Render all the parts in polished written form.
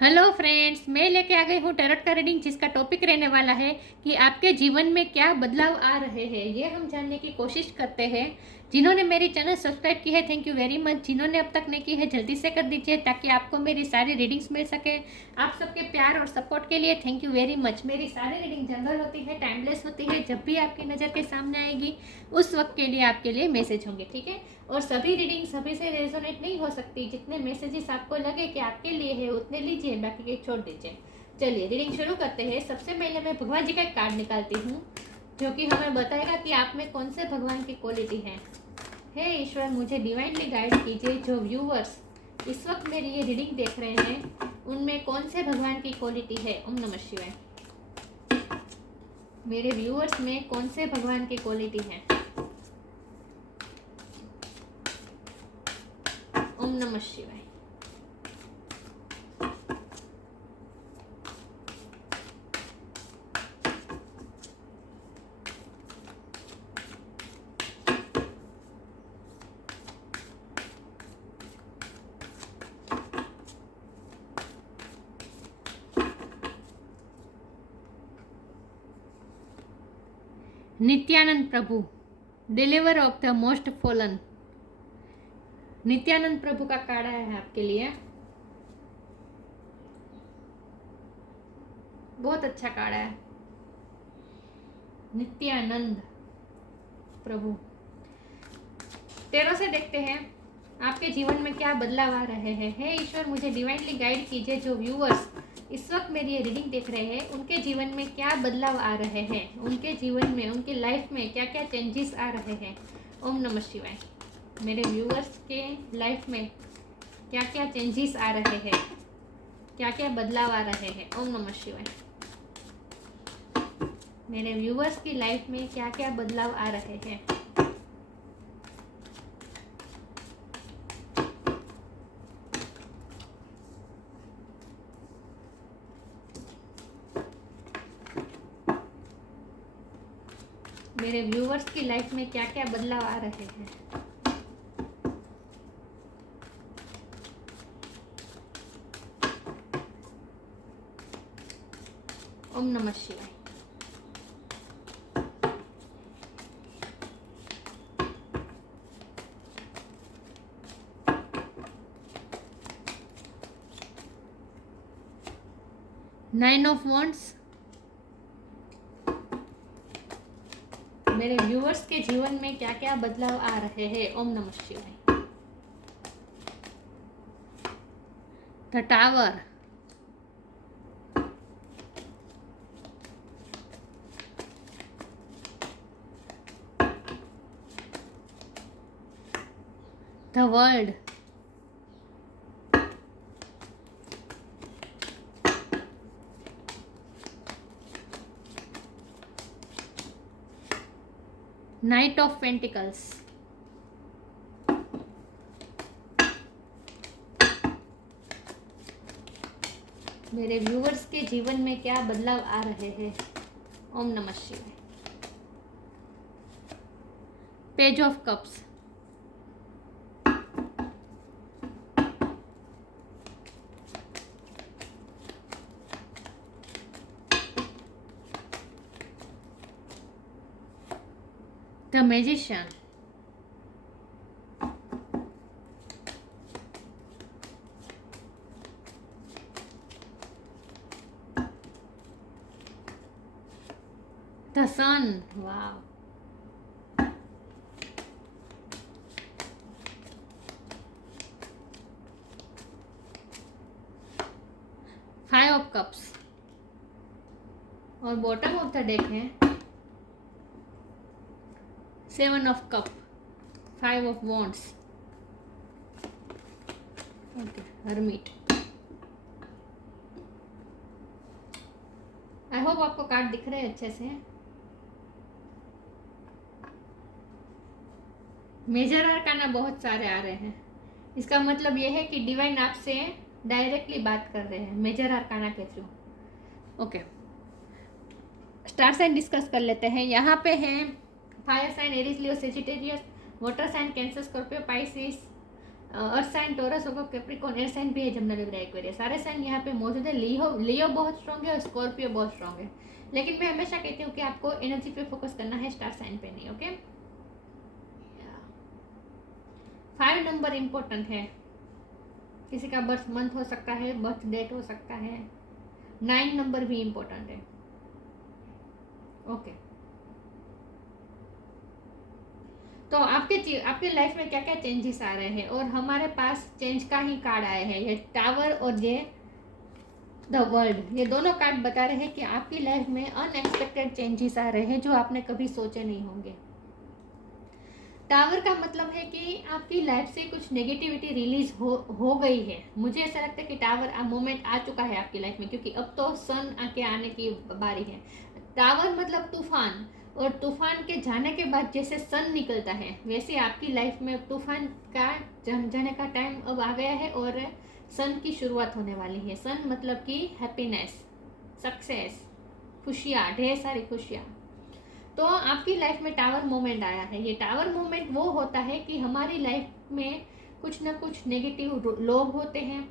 Hello friends, मैं लेके आ गई हूँ टैरोट का रीडिंग, जिसका टॉपिक रहने वाला है कि आपके जीवन में क्या बदलाव आ रहे हैं। ये हम जानने की कोशिश करते हैं। जिन्होंने मेरी चैनल सब्सक्राइब की है, थैंक यू वेरी मच। जिन्होंने अब तक नहीं की है, जल्दी से कर दीजिए ताकि आपको मेरी सारी रीडिंग्स मिल सके। आप सबके प्यार और सपोर्ट के लिए थैंक यू वेरी मच। मेरी सारी रीडिंग जनरल होती है, टाइमलेस होती है। जब भी आपकी नज़र के सामने आएगी उस वक्त के लिए आपके लिए मैसेज होंगे, ठीक है। और सभी रीडिंग सभी से रेजोनेट नहीं हो सकती। जितने मैसेजेस आपको लगे कि आपके लिए है उतने लीजिए, बाकी के छोड़ दीजिए। चलिए रीडिंग शुरू करते हैं। सबसे पहले मैं भगवान जी का एक कार्ड निकालती हूँ, जो कि हमें बताएगा कि आप में कौन से भगवान की क्वालिटी है। हे ईश्वर, मुझे डिवाइनली गाइड कीजिए। जो व्यूअर्स इस वक्त मेरी ये रीडिंग देख रहे हैं उनमें कौन से भगवान की क्वालिटी है। ओम नमः शिवाय। मेरे व्यूअर्स में कौन से भगवान की क्वालिटी है। ओम नमः शिवाय। Nityananda Prabhu, deliverer of the most fallen. Nityananda Prabhu का कार्ड आया है आपके लिए। बहुत अच्छा कार्ड है। नित्यानंद प्रभु। तेरह से देखते हैं आपके जीवन में क्या बदलाव आ रहे हैं। हे ईश्वर, मुझे डिवाइनली गाइड कीजिए। जो व्यूअर्स इस वक्त मेरी ये रीडिंग देख रहे हैं उनके जीवन में क्या बदलाव आ रहे हैं, उनके जीवन में, उनकी लाइफ में क्या क्या चेंजेस आ रहे हैं। ओम नमः शिवाय। मेरे व्यूअर्स के लाइफ में क्या क्या चेंजेस आ रहे हैं, क्या क्या बदलाव आ रहे हैं। ओम नमः शिवाय। मेरे व्यूअर्स की लाइफ में क्या क्या बदलाव आ रहे हैं। मेरे व्यूअर्स की लाइफ में क्या क्या बदलाव आ रहे हैं। ओम नमः शिवाय। Nine of wands. मेरे व्यूअर्स के जीवन में क्या क्या बदलाव आ रहे हैं। ओम नमः शिवाय। The tower. The world. Night of pentacles. मेरे व्यूअर्स के जीवन में क्या बदलाव आ रहे हैं। ओम नमः शिवाय। Page of cups. The magician. The sun. Wow. Five of cups. और बॉटम ऑफ द डेक है seven of cup, five of wands, okay, hermit. I hope आपको कार्ड दिख रहे हैं अच्छे से। मेजर आर्काना बहुत सारे आ रहे हैं। इसका मतलब यह है कि डिवाइन आपसे डायरेक्टली बात कर रहे हैं मेजर आर्काना के थ्रू। ओके, स्टार साइन डिस्कस कर लेते हैं। यहाँ पे हैं fire sign Aries Leo Sagittarius, water sign Cancer Scorpio Pisces, earth sign Taurus होगा, कैप्रिकॉर्न एयर साइन भी है, जमुना लिब्रा एक्वेरियस, सारे साइन यहाँ पे मौजूद है। लियो बहुत स्ट्रॉन्ग है और स्कॉर्पियो बहुत स्ट्रॉन्ग है। लेकिन मैं हमेशा कहती हूँ कि आपको एनर्जी पे फोकस करना है, स्टार साइन पे नहीं। ओके, 5 नंबर इम्पोर्टेंट है। किसी का बर्थ मंथ हो सकता है, बर्थ डेट हो सकता है। 9 नंबर भी इम्पोर्टेंट है। ओके, तो आपके लाइफ में क्या क्या चेंजेस आ रहे हैं, और हमारे पास चेंज का ही कार्ड आए हैं, ये टावर और ये द वर्ल्ड, ये दोनों कार्ड बता रहे हैं कि आपकी लाइफ में अनएक्सपेक्टेड चेंजेस आ रहे हैं जो आपने कभी सोचे नहीं होंगे। टावर का मतलब है कि आपकी लाइफ से कुछ नेगेटिविटी रिलीज हो गई है। मुझे ऐसा लगता है कि टावर मोमेंट आ चुका है आपकी लाइफ में, क्योंकि अब तो सन आने की बारी है। टावर मतलब तूफान, और तूफान के जाने के बाद जैसे सन निकलता है, वैसे आपकी लाइफ में तूफान का जाने का टाइम अब आ गया है और सन की शुरुआत होने वाली है। सन मतलब कि हैप्पीनेस, सक्सेस, खुशियाँ, ढेर सारी खुशियाँ। तो आपकी लाइफ में टावर मोमेंट आया है। ये टावर मोमेंट वो होता है कि हमारी लाइफ में कुछ ना कुछ नेगेटिव लोग होते हैं,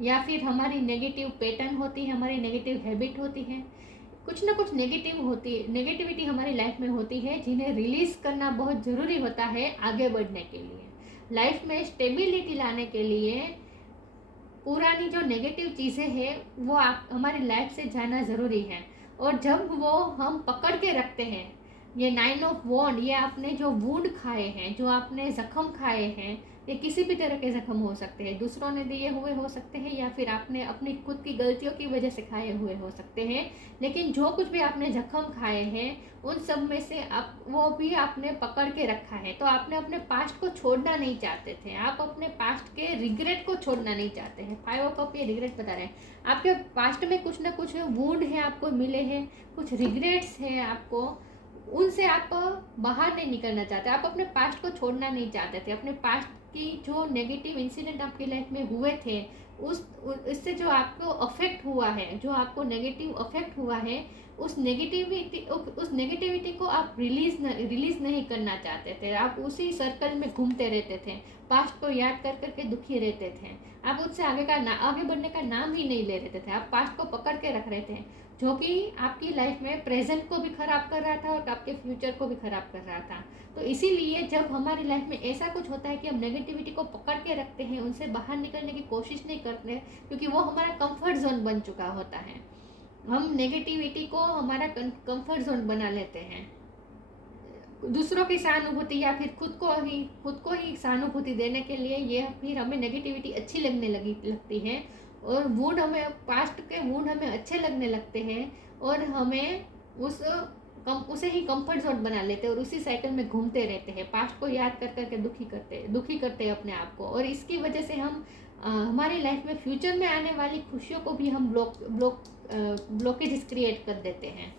या फिर हमारी नेगेटिव पैटर्न होती है, हमारी नेगेटिव हैबिट होती है, कुछ ना कुछ नेगेटिविटी हमारी लाइफ में होती है, जिन्हें रिलीज करना बहुत ज़रूरी होता है आगे बढ़ने के लिए। लाइफ में स्टेबिलिटी लाने के लिए पुरानी जो नेगेटिव चीज़ें हैं वो आप हमारी लाइफ से जाना ज़रूरी है। और जब वो हम पकड़ के रखते हैं, ये 9 ऑफ वॉन्ड, ये आपने जो वुंड खाए हैं, जो आपने जख्म खाए हैं, ये किसी भी तरह के जख्म हो सकते हैं, दूसरों ने दिए हुए हो सकते हैं, या फिर आपने अपनी खुद की गलतियों की वजह से खाए हुए हो सकते हैं। लेकिन जो कुछ भी आपने जख्म खाए हैं, उन सब में से आप वो भी आपने पकड़ के रखा है। तो आपने अपने पास्ट को छोड़ना नहीं चाहते थे, आप अपने पास्ट के रिग्रेट को छोड़ना नहीं चाहते हैं। 5 ऑफ कप ये रिग्रेट बता रहे हैं। आपके पास्ट में कुछ ना कुछ वुंड है, आपको मिले हैं, कुछ रिग्रेट्स हैं आपको, उनसे आप बाहर नहीं निकलना चाहते, आप अपने पास्ट को छोड़ना नहीं चाहते थे। अपने पास्ट की जो नेगेटिव इंसिडेंट आपकी लाइफ में हुए थे, इससे जो आपको अफेक्ट हुआ है, जो आपको नेगेटिव अफेक्ट हुआ है, उस नेगेटिविटी को आप रिलीज नहीं करना चाहते थे। आप उसी सर्कल में घूमते रहते थे, पास्ट को याद कर करके दुखी रहते थे। आप उससे आगे बढ़ने का नाम ही नहीं ले रहे थे। आप पास्ट को पकड़ के रख रहे थे, जो कि आपकी लाइफ में प्रेजेंट को भी ख़राब कर रहा था और आपके फ्यूचर को भी ख़राब कर रहा था। तो इसीलिए जब हमारी लाइफ में ऐसा कुछ होता है कि हम नेगेटिविटी को पकड़ के रखते हैं, उनसे बाहर निकलने की कोशिश नहीं करते, क्योंकि वो हमारा कंफर्ट जोन बन चुका होता है। हम नेगेटिविटी को हमारा कंफर्ट जोन बना लेते हैं। दूसरों की सहानुभूति या फिर खुद को ही सहानुभूति देने के लिए ये फिर हमें नेगेटिविटी अच्छी लगती है, और वुंड हमें, पास्ट के वुंड हमें अच्छे लगने लगते हैं, और हमें उसे ही कंफर्ट जोन बना लेते हैं और उसी साइकिल में घूमते रहते हैं। पास्ट को याद कर करके दुखी करते हैं अपने आप को, और इसकी वजह से हम हमारी लाइफ में फ्यूचर में आने वाली खुशियों को भी हम ब्लॉकेजेस क्रिएट कर देते हैं।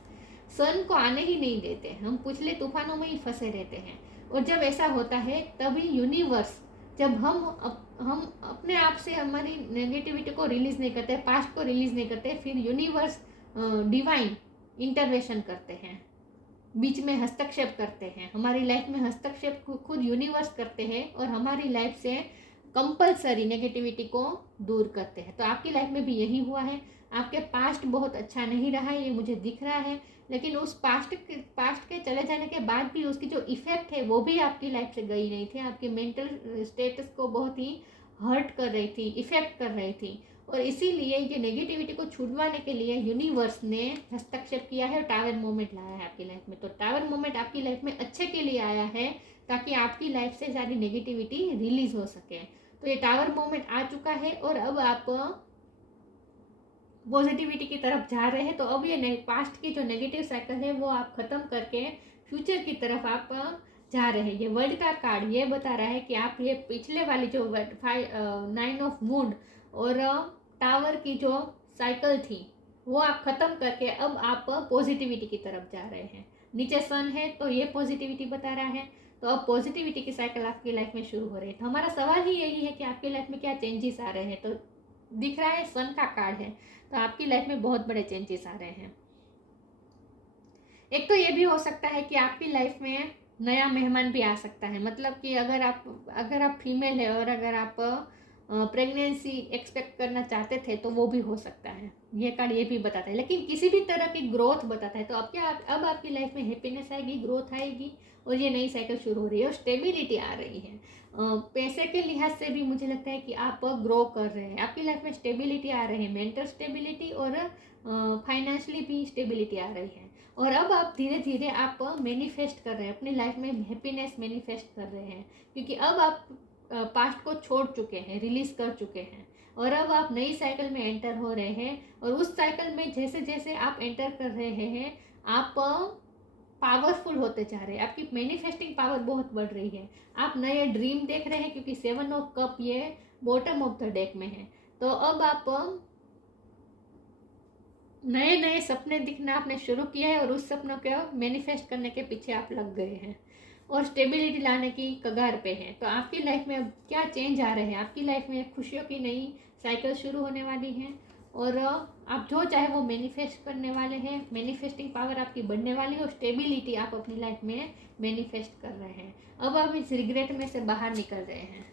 सन को आने ही नहीं देते, हम पिछले तूफानों में ही फंसे रहते हैं। और जब ऐसा होता है तभी यूनिवर्स, जब हम अपने आप से हमारी नेगेटिविटी को रिलीज नहीं करते, पास्ट को रिलीज नहीं करते, फिर यूनिवर्स डिवाइन इंटरवेंशन करते हैं, बीच में हस्तक्षेप करते हैं। हमारी लाइफ में हस्तक्षेप खुद यूनिवर्स करते हैं और हमारी लाइफ से कंपलसरी नेगेटिविटी को दूर करते हैं। तो आपकी लाइफ में भी यही हुआ है। आपके पास्ट बहुत अच्छा नहीं रहा है, ये मुझे दिख रहा है, लेकिन उस पास्ट के चले जाने के बाद भी उसकी जो इफ़ेक्ट है वो भी आपकी लाइफ से गई नहीं थी, आपके मेंटल स्टेटस को बहुत ही हर्ट कर रही थी, इफ़ेक्ट कर रही थी। और इसीलिए ये नेगेटिविटी को छुड़वाने के लिए यूनिवर्स ने हस्तक्षेप किया है और टावर मोमेंट लाया है आपकी लाइफ में। तो टावर मोमेंट आपकी लाइफ में अच्छे के लिए आया है, ताकि आपकी लाइफ से सारी नेगेटिविटी रिलीज हो सके। तो ये टावर मोमेंट आ चुका है और अब आप पॉजिटिविटी की तरफ जा रहे हैं। तो अब ये पास्ट की जो नेगेटिव साइकिल है वो आप ख़त्म करके फ्यूचर की तरफ आप जा रहे हैं। ये वर्ल्ड का कार्ड ये बता रहा है कि आप ये पिछले वाली जो 9 ऑफ वुंड और टावर की जो साइकिल थी वो आप ख़त्म करके अब आप पॉजिटिविटी की तरफ जा रहे हैं। नीचे सन है तो ये पॉजिटिविटी बता रहा है। तो अब पॉजिटिविटी की साइकिल आपकी लाइफ में शुरू हो रही है। तो हमारा सवाल ही यही है कि आपकी लाइफ में क्या चेंजेस आ रहे हैं। तो दिख रहा है सन का कार्ड है, तो आपकी लाइफ में बहुत बड़े चेंजेस आ रहे हैं। एक तो ये भी हो सकता है कि आपकी लाइफ में नया मेहमान भी आ सकता है। मतलब कि अगर आप फीमेल है और अगर आप प्रेगनेंसी एक्सपेक्ट करना चाहते थे तो वो भी हो सकता है। ये कार्ड ये भी बताता है, लेकिन किसी भी तरह की ग्रोथ बताता है। तो अब आपकी लाइफ में हैप्पीनेस आएगी, ग्रोथ आएगी और ये नई साइकिल शुरू हो रही है और स्टेबिलिटी आ रही है। पैसे के लिहाज से भी मुझे लगता है कि आप ग्रो कर रहे हैं। आपकी लाइफ में स्टेबिलिटी आ रही है, मेंटल स्टेबिलिटी और फाइनेंशियली भी स्टेबिलिटी आ रही है। और अब आप धीरे धीरे आप मैनिफेस्ट कर रहे हैं, अपनी लाइफ में हैप्पीनेस मैनिफेस्ट कर रहे हैं, क्योंकि अब आप पास्ट को छोड़ चुके हैं, रिलीज कर चुके हैं और अब आप नई साइकिल में एंटर हो रहे हैं। और उस साइकिल में जैसे जैसे आप एंटर कर रहे हैं आप पावरफुल होते जा रहे हैं। आपकी मैनिफेस्टिंग पावर बहुत बढ़ रही है। आप नए ड्रीम देख रहे हैं, क्योंकि 7 ऑफ कप ये बॉटम ऑफ द डेक में है। तो अब आप नए नए सपने दिखना आपने शुरू किया है और उस सपनों को मैनिफेस्ट करने के पीछे आप लग गए हैं और स्टेबिलिटी लाने की कगार पे हैं। तो आपकी लाइफ में अब क्या चेंज आ रहे हैं? आपकी लाइफ में खुशियों की नई साइकिल शुरू होने वाली है और आप जो चाहे वो मैनिफेस्ट करने वाले हैं। मैनिफेस्टिंग पावर आपकी बढ़ने वाली है और स्टेबिलिटी आप अपनी लाइफ में मैनिफेस्ट कर रहे हैं। अब आप इस रिग्रेट में से बाहर निकल रहे हैं।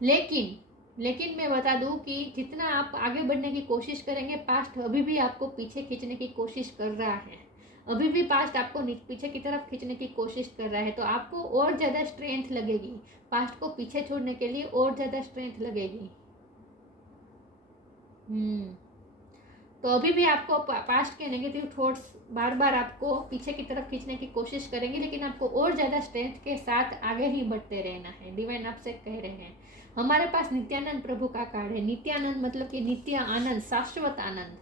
लेकिन लेकिन मैं बता दूं कि जितना आप आगे बढ़ने की कोशिश करेंगे, पास्ट अभी भी आपको पीछे खींचने की कोशिश कर रहा है। अभी भी पास्ट आपको पीछे की तरफ खींचने की कोशिश कर रहा है। तो आपको और ज़्यादा स्ट्रेंथ लगेगी, पास्ट को पीछे छोड़ने के लिए और ज़्यादा स्ट्रेंथ लगेगी। तो अभी भी आपको पास्ट के नेगेटिव थॉट्स बार बार आपको पीछे की तरफ खींचने की कोशिश करेंगे, लेकिन आपको और ज़्यादा स्ट्रेंथ के साथ आगे ही बढ़ते रहना है। डिवाइन आपसे कह रहे हैं। हमारे पास नित्यानंद प्रभु का कार्ड है। नित्यानंद मतलब कि नित्य आनंद, शाश्वत आनंद।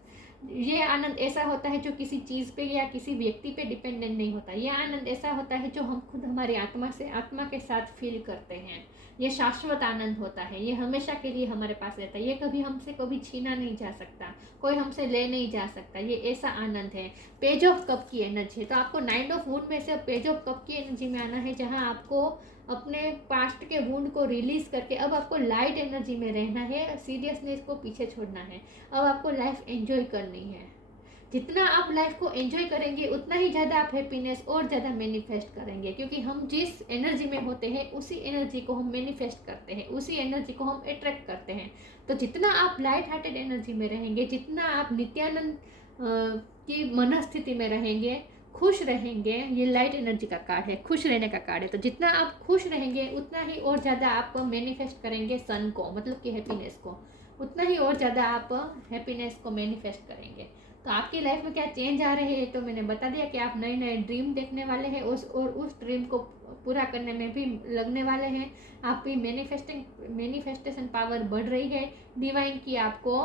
ये आनंद ऐसा होता है जो किसी चीज़ पे या किसी व्यक्ति पे डिपेंडेंट नहीं होता। ये आनंद ऐसा होता है जो हम खुद हमारी आत्मा के साथ फील करते हैं। ये शाश्वत आनंद होता है, ये हमेशा के लिए हमारे पास रहता है। ये कभी हमसे कभी छीना नहीं जा सकता, कोई हमसे ले नहीं जा सकता। ये ऐसा आनंद है। पेज ऑफ कप की एनर्जी है। तो आपको 9 ऑफ वुंड में से पेज ऑफ कप की एनर्जी में आना है, जहाँ आपको अपने पास्ट के वुंड को रिलीज करके अब आपको लाइट एनर्जी में रहना है। सीरियसनेस को पीछे छोड़ना है। अब आपको लाइफ एंजॉय करनी है। जितना आप लाइफ को एंजॉय करेंगे उतना ही ज़्यादा आप हैप्पीनेस और ज़्यादा मैनिफेस्ट करेंगे, क्योंकि हम जिस एनर्जी में होते हैं उसी एनर्जी को हम मैनिफेस्ट करते हैं, उसी एनर्जी को हम अट्रैक्ट करते हैं। तो जितना आप लाइट हार्टेड एनर्जी में रहेंगे, जितना आप नित्यानंद की मनस्थिति में रहेंगे, खुश रहेंगे। ये लाइट एनर्जी का कार्ड है, खुश रहने का कार्ड है। तो जितना आप खुश रहेंगे उतना ही और ज़्यादा आप मैनिफेस्ट करेंगे सन को, मतलब कि हैप्पीनेस को। उतना ही और ज़्यादा आप हैप्पीनेस को मैनिफेस्ट करेंगे। तो आपकी लाइफ में क्या चेंज आ रहे हैं, तो मैंने बता दिया कि आप नए नए ड्रीम देखने वाले हैं, उस ड्रीम को पूरा करने में भी लगने वाले हैं। आपकी मैनिफेस्टेशन पावर बढ़ रही है। डिवाइन की आपको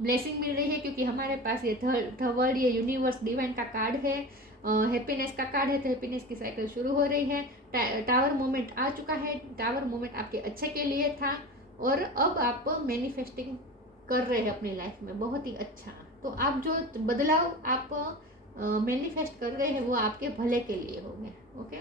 ब्लेसिंग मिल रही है, क्योंकि हमारे पास ये द वर्ल्ड, ये यूनिवर्स डिवाइन का कार्ड है, हैप्पीनेस का कार्ड है। तो हैप्पीनेस की साइकिल शुरू हो रही है। टावर मोमेंट आ चुका है। टावर मोमेंट आपके अच्छे के लिए था और अब आप मैनिफेस्टिंग कर रहे हैं अपनी लाइफ में, बहुत ही अच्छा। तो आप जो बदलाव आप मैनिफेस्ट कर रहे हैं वो आपके भले के लिए होंगे। ओके।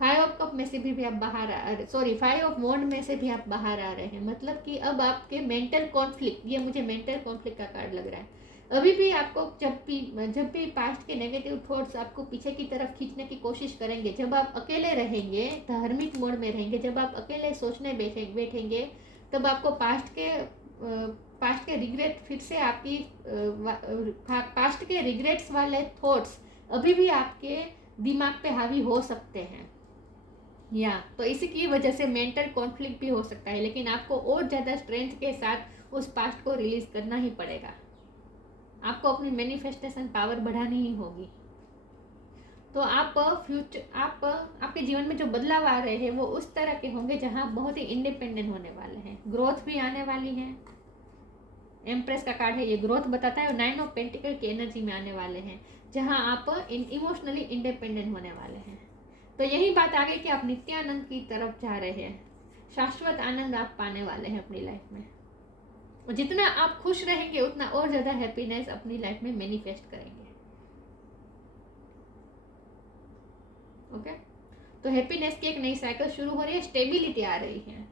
5 ऑफ कप में से भी आप बाहर सॉरी 5 ऑफ वॉन्ड में से भी आप बाहर आ रहे हैं। मतलब कि अब आपके मेंटल कॉन्फ्लिक्ट, ये मुझे मेंटल कॉन्फ्लिक्ट का कार्ड लग रहा है। अभी भी आपको जब भी पास्ट के नेगेटिव थॉट्स आपको पीछे की तरफ खींचने की कोशिश करेंगे, जब आप अकेले रहेंगे, धार्मिक मोड में रहेंगे, जब आप अकेले सोचने बैठेंगे, तब आपको पास्ट के रिग्रेट फिर से आपकी पास्ट के रिग्रेट्स वाले थॉट्स अभी भी आपके दिमाग पे हावी हो सकते हैं। तो इसी की वजह से मेंटल कॉन्फ्लिक्ट भी हो सकता है, लेकिन आपको और ज़्यादा स्ट्रेंथ के साथ उस पास्ट को रिलीज करना ही पड़ेगा। आपको अपनी मैनिफेस्टेशन पावर बढ़ानी ही होगी। तो आपके जीवन में जो बदलाव आ रहे हैं वो उस तरह के होंगे जहां आप बहुत ही इंडिपेंडेंट होने वाले हैं। ग्रोथ भी आने वाली है। एम्प्रेस का कार्ड है, ये ग्रोथ बताता है। और 9 ऑफ पेंटिकल की एनर्जी में आने वाले हैं, जहां आप इमोशनली इंडिपेंडेंट होने वाले हैं। तो यही बात आ गई कि आप नित्यानंद की तरफ जा रहे हैं। शाश्वत आनंद आप पाने वाले हैं अपनी लाइफ में। और जितना आप खुश रहेंगे उतना और ज़्यादा हैप्पीनेस अपनी लाइफ में मैनिफेस्ट करेंगे। ओके। तो हैप्पीनेस की एक नई साइकिल शुरू हो रही है, स्टेबिलिटी आ रही है।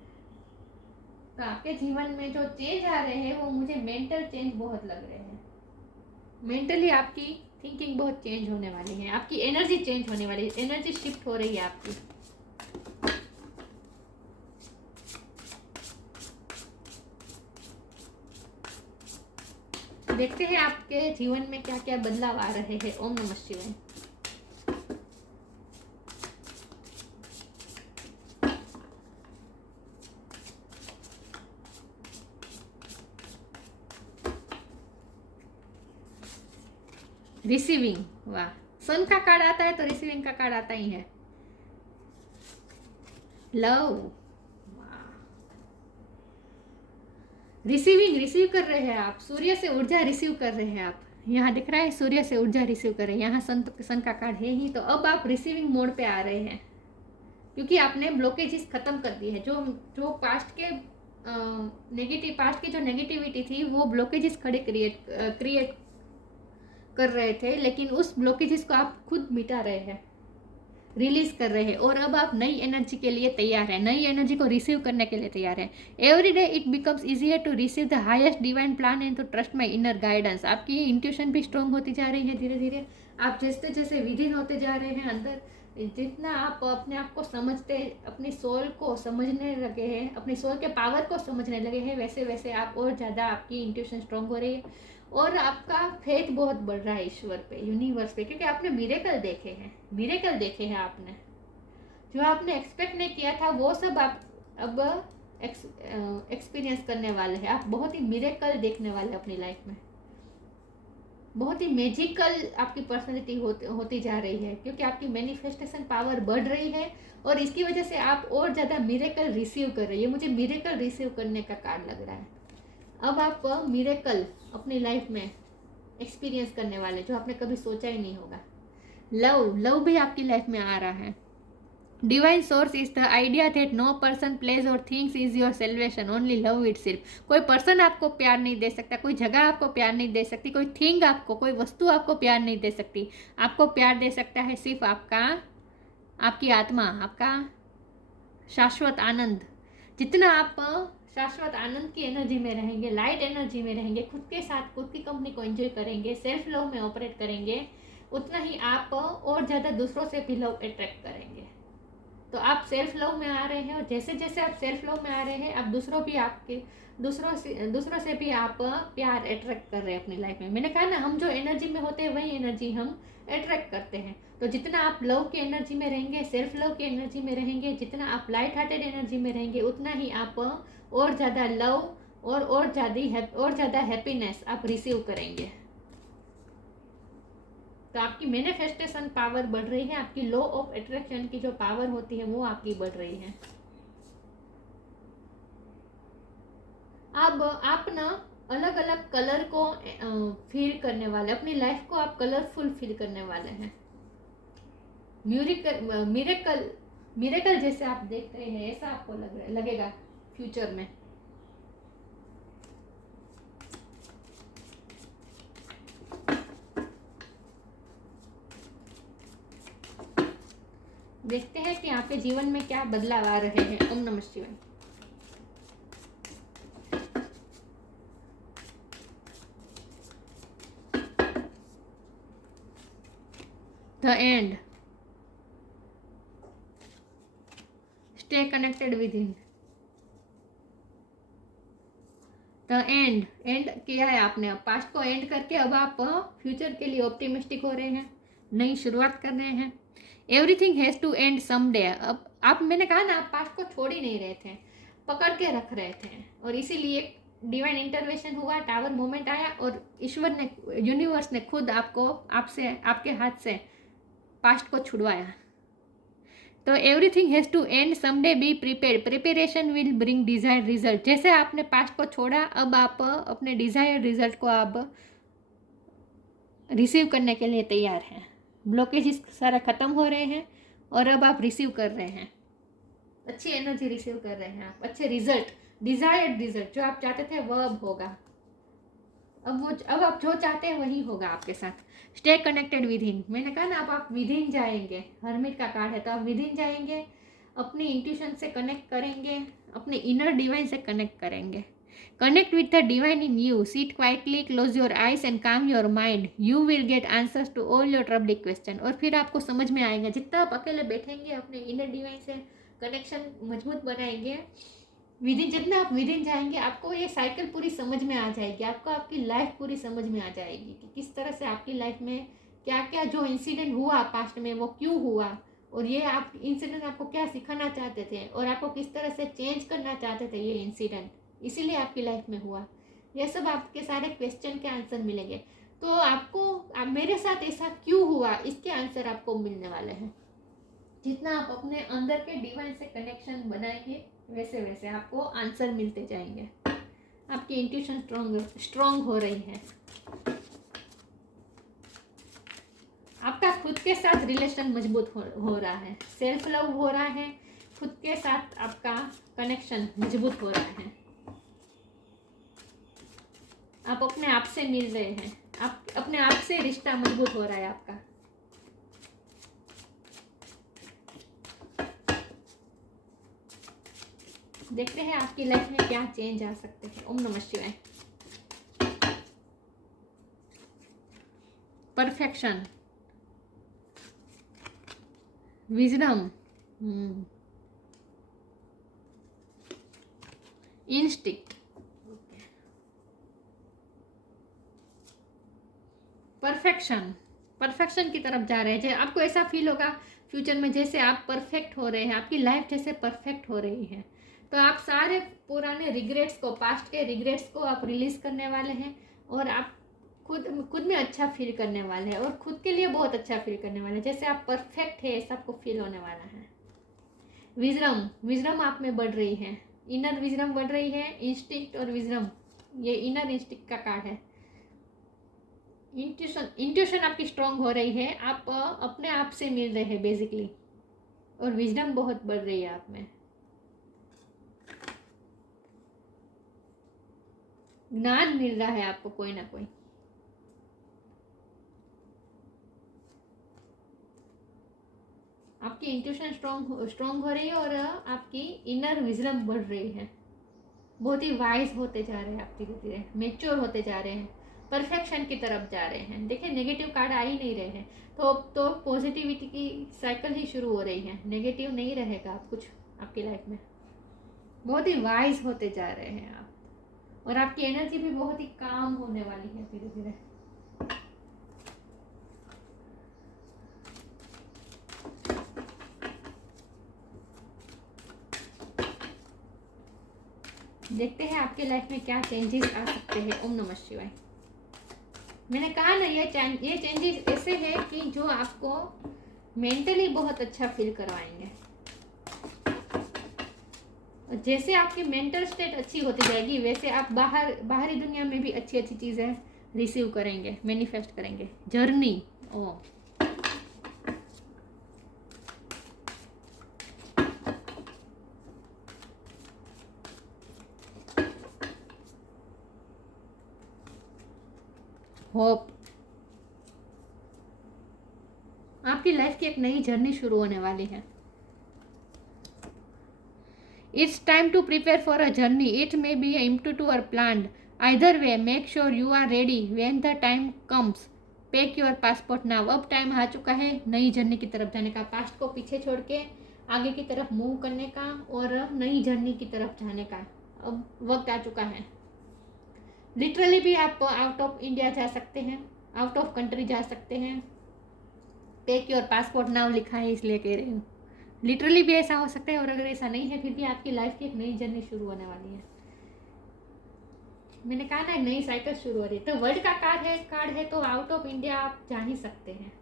तो आपके जीवन में जो चेंज आ रहे हैं वो मुझे मेंटल चेंज बहुत लग रहे हैं। मेंटली आपकी थिंकिंग बहुत चेंज होने वाली है, आपकी एनर्जी चेंज होने वाली है, एनर्जी शिफ्ट हो रही है आपकी। देखते हैं आपके जीवन में क्या क्या बदलाव आ रहे हैं। ओम नमः शिवाय। रिसीविंग, वाह, सन का कार्ड आता है तो रिसीविंग का कार्ड आता ही है। लव, रिसीविंग, रिसीव कर रहे हैं आप, सूर्य से ऊर्जा रिसीव कर रहे हैं आप। यहाँ दिख रहा है सूर्य से ऊर्जा रिसीव कर रहे हैं, यहाँ सन का कार्ड है ही, तो अब आप रिसीविंग मोड पे आ रहे हैं, क्योंकि आपने ब्लॉकेजेस खत्म कर दी है। जो पास्ट के पास्ट की जो नेगेटिविटी थी वो ब्लॉकेजेस खड़े क्रिएट कर रहे थे, लेकिन उस ब्लॉकेजेस को आप खुद मिटा रहे हैं, रिलीज कर रहे हैं, और अब आप नई एनर्जी के लिए तैयार हैं, नई एनर्जी को रिसीव करने के लिए तैयार हैं। Every day it becomes easier to receive the highest divine plan and to trust my inner guidance. आपकी इंट्यूशन भी स्ट्रॉन्ग होती जा रही है धीरे धीरे। आप जैसे जैसे विधीन होते जा रहे हैं अंदर, जितना आप अपने आप को समझते, अपनी सोल को समझने लगे हैं, अपनी सोल के पावर को समझने लगे हैं, वैसे वैसे आप और ज़्यादा आपकी इंट्यूशन स्ट्रॉन्ग हो रही है, और आपका फेथ बहुत बढ़ रहा है ईश्वर पे, यूनिवर्स पे, क्योंकि आपने मिरेकल देखे हैं, मिरेकल देखे हैं आपने। जो आपने एक्सपेक्ट नहीं किया था वो सब आप अब एक्सपीरियंस करने वाले हैं। आप बहुत ही मिरेकल देखने वाले हैं अपनी लाइफ में, बहुत ही मैजिकल आपकी पर्सनैलिटी होती जा रही है, क्योंकि आपकी मैनिफेस्टेशन पावर बढ़ रही है, और इसकी वजह से आप और ज़्यादा मिरेकल रिसीव कर रही है। मुझे मिरेकल रिसीव करने का कार्ड लग रहा है। अब आप मिरेकल अपनी लाइफ में एक्सपीरियंस करने वाले, जो आपने कभी सोचा ही नहीं होगा। लव, लव भी आपकी लाइफ में आ रहा है। Divine source is the idea that no person place or things is your salvation, only love it सिर्फ। कोई पर्सन आपको प्यार नहीं दे सकता, कोई जगह आपको प्यार नहीं दे सकती, कोई थिंग आपको, कोई वस्तु आपको प्यार नहीं दे सकती। आपको प्यार दे सकता है सिर्फ आपकी आत्मा, आपका शाश्वत आनंद। जितना आप शाश्वत आनंद की एनर्जी में रहेंगे, लाइट एनर्जी में रहेंगे, खुद के साथ खुद की कंपनी को एंजॉय करेंगे, सेल्फ लव में ऑपरेट करेंगे, उतना ही आप और ज़्यादा दूसरों से भी लव अट्रैक्ट करेंगे। तो आप सेल्फ लव में आ रहे हैं, और जैसे जैसे आप सेल्फ लव में आ रहे हैं, आप दूसरों से भी आप प्यार अट्रैक्ट कर रहे हैं अपनी लाइफ में। मैंने कहा ना, हम जो एनर्जी में होते हैं वही एनर्जी हम अट्रैक्ट करते हैं। तो जितना आप लव की एनर्जी में रहेंगे, सेल्फ लव की एनर्जी में रहेंगे, जितना आप लाइट हार्टेड एनर्जी में रहेंगे, उतना ही आप और ज़्यादा लव और ज़्यादा हैप्पीनेस आप रिसीव करेंगे। तो आपकी मैनिफेस्टेशन पावर बढ़ रही है, आपकी लॉ ऑफ अट्रैक्शन की जो पावर होती है वो आपकी बढ़ रही है। अब आप ना अलग अलग कलर को फील करने वाले, अपनी लाइफ को आप कलरफुल फील करने वाले हैं। मिरेकल जैसे आप देख रहे हैं, ऐसा आपको लगेगा फ्यूचर में। देखते हैं कि आपके जीवन में क्या बदलाव आ रहे हैं। ओम नमः शिवाय। The end, stay connected with him. The end किया है आपने, अब पास्ट को एंड करके अब आप फ्यूचर के लिए ऑप्टिमिस्टिक हो रहे हैं, नई शुरुआत कर रहे हैं। Everything has to end someday. अब आप, मैंने कहा ना, आप पास्ट को छोड़ ही नहीं रहे थे, पकड़ के रख रहे थे, और इसीलिए डिवाइन इंटरवेंशन हुआ, टावर मोमेंट आया, और ईश्वर ने, यूनिवर्स ने खुद आपके हाथ से पास्ट को छुड़वाया। तो everything has to end someday, be prepared, preparation will bring desired result. जैसे आपने पास्ट को छोड़ा, अब आप अपने डिजायर्ड रिजल्ट को आप रिसीव करने के लिए तैयार हैं। ब्लॉकेजेस सारा ख़त्म हो रहे हैं, और अब आप रिसीव कर रहे हैं, अच्छी एनर्जी रिसीव कर रहे हैं आप, अच्छे रिजल्ट, डिजायर्ड रिजल्ट, जो आप चाहते थे वो अब होगा। अब आप जो चाहते हैं वही होगा आपके साथ। स्टे कनेक्टेड विद हिम, मैंने कहा ना, अब आप विद हिम जाएंगे। हर्मिट का कार्ड है, तो आप विद हिम जाएंगे, अपनी इंट्यूशन से कनेक्ट करेंगे, अपने इनर डिवाइन से कनेक्ट करेंगे। Connect with the divine in you, sit quietly, close your eyes and calm your mind, you will get answers to all your troubling question. और फिर आपको समझ में आएगा, जितना आप अकेले बैठेंगे अपने इनर डिवाइन से कनेक्शन मजबूत बनाएंगे, विदिन जितना आप विदिन जाएंगे, आपको ये साइकिल पूरी समझ में आ जाएगी, आपको आपकी लाइफ पूरी समझ में आ जाएगी कि किस तरह से आपकी लाइफ में क्या क्या जो इंसिडेंट हुआ पास्ट में वो क्यों हुआ, और ये आप इंसिडेंट आपको क्या सिखाना चाहते थे, और आपको किस तरह से चेंज करना चाहते थे ये इंसिडेंट, इसीलिए आपकी लाइफ में हुआ। ये सब आपके सारे क्वेश्चन के आंसर मिलेंगे। तो आपको मेरे साथ ऐसा क्यों हुआ, इसके आंसर आपको मिलने वाले हैं। जितना आप अपने अंदर के डिवाइन से कनेक्शन बनाएंगे, वैसे वैसे आपको आंसर मिलते जाएंगे। आपकी इंट्यूशन स्ट्रॉन्ग हो रही है। आपका खुद के साथ रिलेशन मजबूत हो रहा है, सेल्फ लव हो रहा है, खुद के साथ आपका कनेक्शन मजबूत हो रहा है। आप अपने आप से मिल रहे हैं, आप अपने आप से रिश्ता मजबूत हो रहा है आपका। देखते हैं आपकी लाइफ में क्या चेंज आ सकते हैं। ओम नमः शिवाय। परफेक्शन, विजडम, इंस्टिक्ट, परफेक्शन की तरफ जा रहे हैं। आपको ऐसा फील होगा फ्यूचर में जैसे आप परफेक्ट हो रहे हैं, आपकी लाइफ जैसे परफेक्ट हो रही है। तो आप सारे पुराने रिग्रेट्स को, पास्ट के रिग्रेट्स को आप रिलीज करने वाले हैं, और आप खुद में अच्छा फील करने वाले हैं, और खुद के लिए बहुत अच्छा फील करने वाले हैं, जैसे आप परफेक्ट है ऐसा आपको फील होने वाला है। विजडम आप में बढ़ रही है, इनर विजडम बढ़ रही है। इंस्टिंक्ट और विजडम, ये इनर इंस्टिंक्ट का कार्ड है। इंट्यूशन आपकी स्ट्रांग हो रही है, आप अपने आप से मिल रहे हैं बेसिकली, और विजडम बहुत बढ़ रही है आप में। ज्ञान मिल रहा है आपको कोई ना कोई। आपकी इंट्यूशन स्ट्रांग हो रही है, और आपकी इनर विजडम बढ़ रही है। बहुत ही वाइज होते जा रहे हैं आप, धीरे धीरे मेच्योर होते जा रहे हैं, परफेक्शन की तरफ जा रहे हैं। देखिए नेगेटिव कार्ड आ ही नहीं रहे हैं, तो पॉजिटिविटी की साइकिल ही शुरू हो रही है। नेगेटिव नहीं रहेगा आप कुछ आपकी लाइफ में। बहुत ही वाइज होते जा रहे हैं आप, और आपकी एनर्जी भी बहुत ही काम होने वाली है धीरे धीरे। देखते हैं आपके लाइफ में क्या चेंजेस आ सकते हैं। ओम नमः शिवाय। मैंने कहा ना, ये चेंजेस ऐसे हैं कि जो आपको मेंटली बहुत अच्छा फील करवाएंगे। और जैसे आपकी मेंटल स्टेट अच्छी होती जाएगी, वैसे आप बाहरी दुनिया में भी अच्छी अच्छी चीज़ें रिसीव करेंगे, मैनिफेस्ट करेंगे। जर्नी, ओ होप, आपकी लाइफ की एक नई जर्नी शुरू होने वाली है। It's time to prepare for a journey, it may be impromptu or planned, either way make sure you are ready when the time comes, pack your passport now. अब time आ चुका है नई जर्नी की तरफ जाने का, पास्ट को पीछे छोड़ के आगे की तरफ मूव करने का, और नई जर्नी की तरफ जाने का अब वक्त आ चुका है। लिटरली भी आप आउट ऑफ इंडिया जा सकते हैं, आउट ऑफ कंट्री जा सकते हैं। टेक योर पासपोर्ट नाउ लिखा है इसलिए कह रही हूँ। लिटरली भी ऐसा हो सकता है, और अगर ऐसा नहीं है फिर भी आपकी लाइफ की एक नई जर्नी शुरू होने वाली है। मैंने कहा ना, नई साइकिल शुरू हो रही है। तो वर्ल्ड का कार्ड है तो आउट ऑफ इंडिया आप जा ही सकते हैं।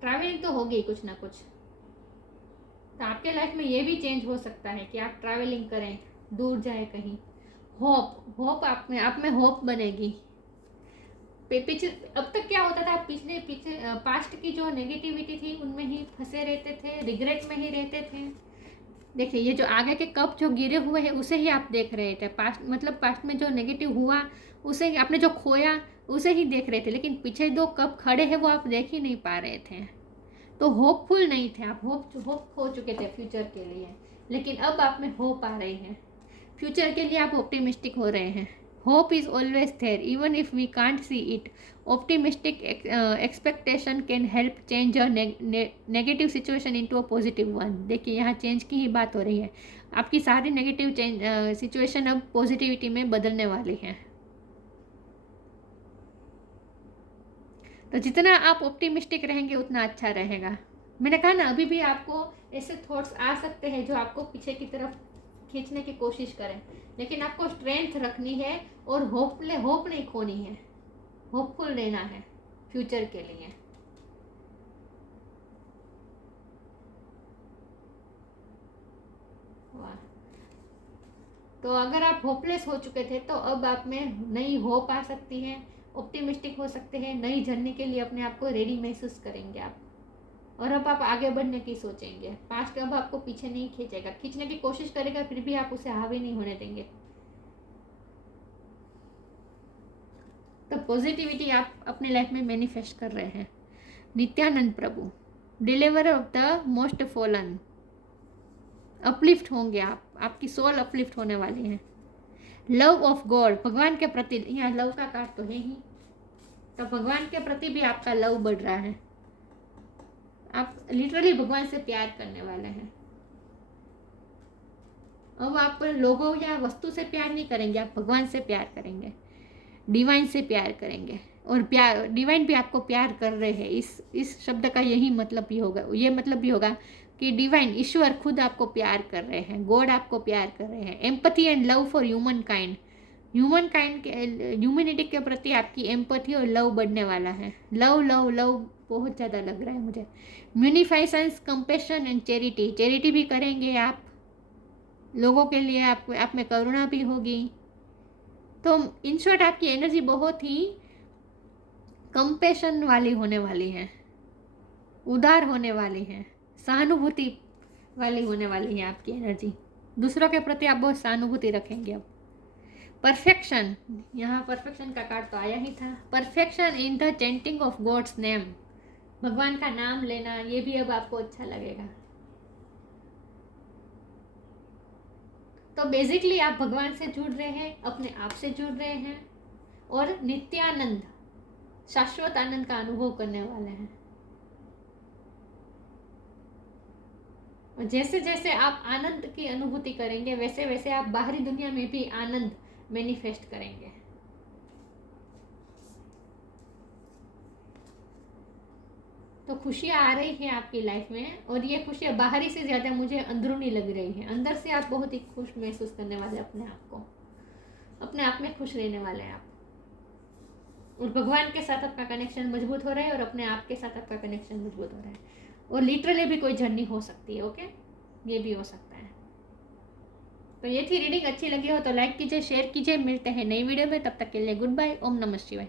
ट्रैवलिंग तो होगी कुछ ना कुछ, तो आपके लाइफ में ये भी चेंज हो सकता है कि आप ट्रैवलिंग करें, दूर जाए कहीं। होप आप में होप बनेगी। अब तक क्या होता था, पीछे पास्ट की जो नेगेटिविटी थी उनमें ही फंसे रहते थे, रिग्रेट में ही रहते थे। देखिए ये जो आगे के कप जो गिरे हुए हैं उसे ही आप देख रहे थे। पास्ट में जो नेगेटिव हुआ उसे ही आपने जो खोया उसे ही देख रहे थे, लेकिन पीछे दो कप खड़े हैं वो आप देख ही नहीं पा रहे थे। तो होपफुल नहीं थे आप, होप खो चुके थे फ्यूचर के लिए। लेकिन अब आप में होप आ रही है। फ्यूचर के लिए आप ऑप्टिमिस्टिक हो रहे हैं। Hope is always there even if we can't see it. Optimistic expectation can help change a negative situation into a positive one. देखिए यहाँ चेंज की ही बात हो रही है। आपकी सारी नेगेटिव सिचुएशन अब पॉजिटिविटी में बदलने वाली है। तो जितना आप ऑप्टिमिस्टिक रहेंगे उतना अच्छा रहेगा। मैंने कहा ना, अभी भी आपको ऐसे थॉट्स आ सकते हैं जो आपको पीछे की तरफ खींचने की कोशिश करें, लेकिन आपको स्ट्रेंथ रखनी है और होप नहीं खोनी है। होपफुल रहना है फ्यूचर के लिए। वाह। तो अगर आप होपलेस हो चुके थे तो अब आप में नई होप आ सकती है, ऑप्टिमिस्टिक हो सकते हैं, नई जर्नी के लिए अपने आप को रेडी महसूस करेंगे आप। और अब आप आगे बढ़ने की सोचेंगे। पास्ट अब आपको पीछे नहीं खींचेगा, खींचने की कोशिश करेगा, फिर भी आप उसे हावी नहीं होने देंगे। तो पॉजिटिविटी आप अपनी लाइफ में मैनिफेस्ट कर रहे हैं। Nityananda Prabhu, deliverer of the most fallen. Uplift होंगे आप, आपकी सोल अपलिफ्ट होने वाली है। लव ऑफ गॉड, भगवान के प्रति, यहाँ लव का कार्ड तो है ही, तो भगवान के प्रति भी आपका लव बढ़ रहा है। आप लिटरली भगवान से प्यार करने वाले हैं। अब आप लोगों या वस्तु से प्यार नहीं करेंगे, आप भगवान से प्यार करेंगे, डिवाइन से प्यार करेंगे। और प्यार, डिवाइन भी आपको प्यार कर रहे हैं। इस शब्द का यही मतलब भी होगा, ये मतलब भी होगा कि डिवाइन, ईश्वर खुद आपको प्यार कर रहे हैं, गॉड आपको प्यार कर रहे हैं। Empathy and love for human kind, humanity के प्रति आपकी एम्पैथी और लव बढ़ने वाला है। लव लव लव बहुत ज़्यादा लग रहा है मुझे। म्यूनिफाइसेंस, कंपेशन एंड चैरिटी, चैरिटी भी करेंगे आप लोगों के लिए, आप में करुणा भी होगी। तो इन शॉर्ट आपकी एनर्जी बहुत ही कंपेशन वाली होने वाली है, उदार होने वाली है, सहानुभूति वाली होने वाली है आपकी एनर्जी। दूसरों के प्रति आप बहुत सहानुभूति रखेंगे। अब परफेक्शन, यहाँ परफेक्शन का कार्ड तो आया ही था। Perfection in the chanting of God's name, भगवान का नाम लेना, ये भी अब आपको अच्छा लगेगा। तो बेसिकली आप भगवान से जुड़ रहे हैं, अपने आप से जुड़ रहे हैं और नित्यानंद, शाश्वत आनंद का अनुभव करने वाले हैं। और जैसे जैसे आप आनंद की अनुभूति करेंगे वैसे वैसे आप बाहरी दुनिया में भी आनंद मैनिफेस्ट करेंगे। तो खुशियाँ आ रही हैं आपकी लाइफ में, और ये खुशियाँ बाहरी से ज़्यादा मुझे अंदरूनी लग रही हैं। अंदर से आप बहुत ही खुश महसूस करने वाले, अपने आप को, अपने आप में खुश रहने वाले हैं आप। और भगवान के साथ आपका कनेक्शन मजबूत हो रहा है और अपने आप के साथ आपका कनेक्शन मजबूत हो रहा है। और लिटरली भी कोई जर्नी हो सकती है, ओके, ये भी हो सकता है। तो ये थी रीडिंग। अच्छी लगी हो तो लाइक कीजिए, शेयर कीजिए। मिलते हैं नई वीडियो में, तब तक के लिए गुड बाय। ओम नमः शिवाय।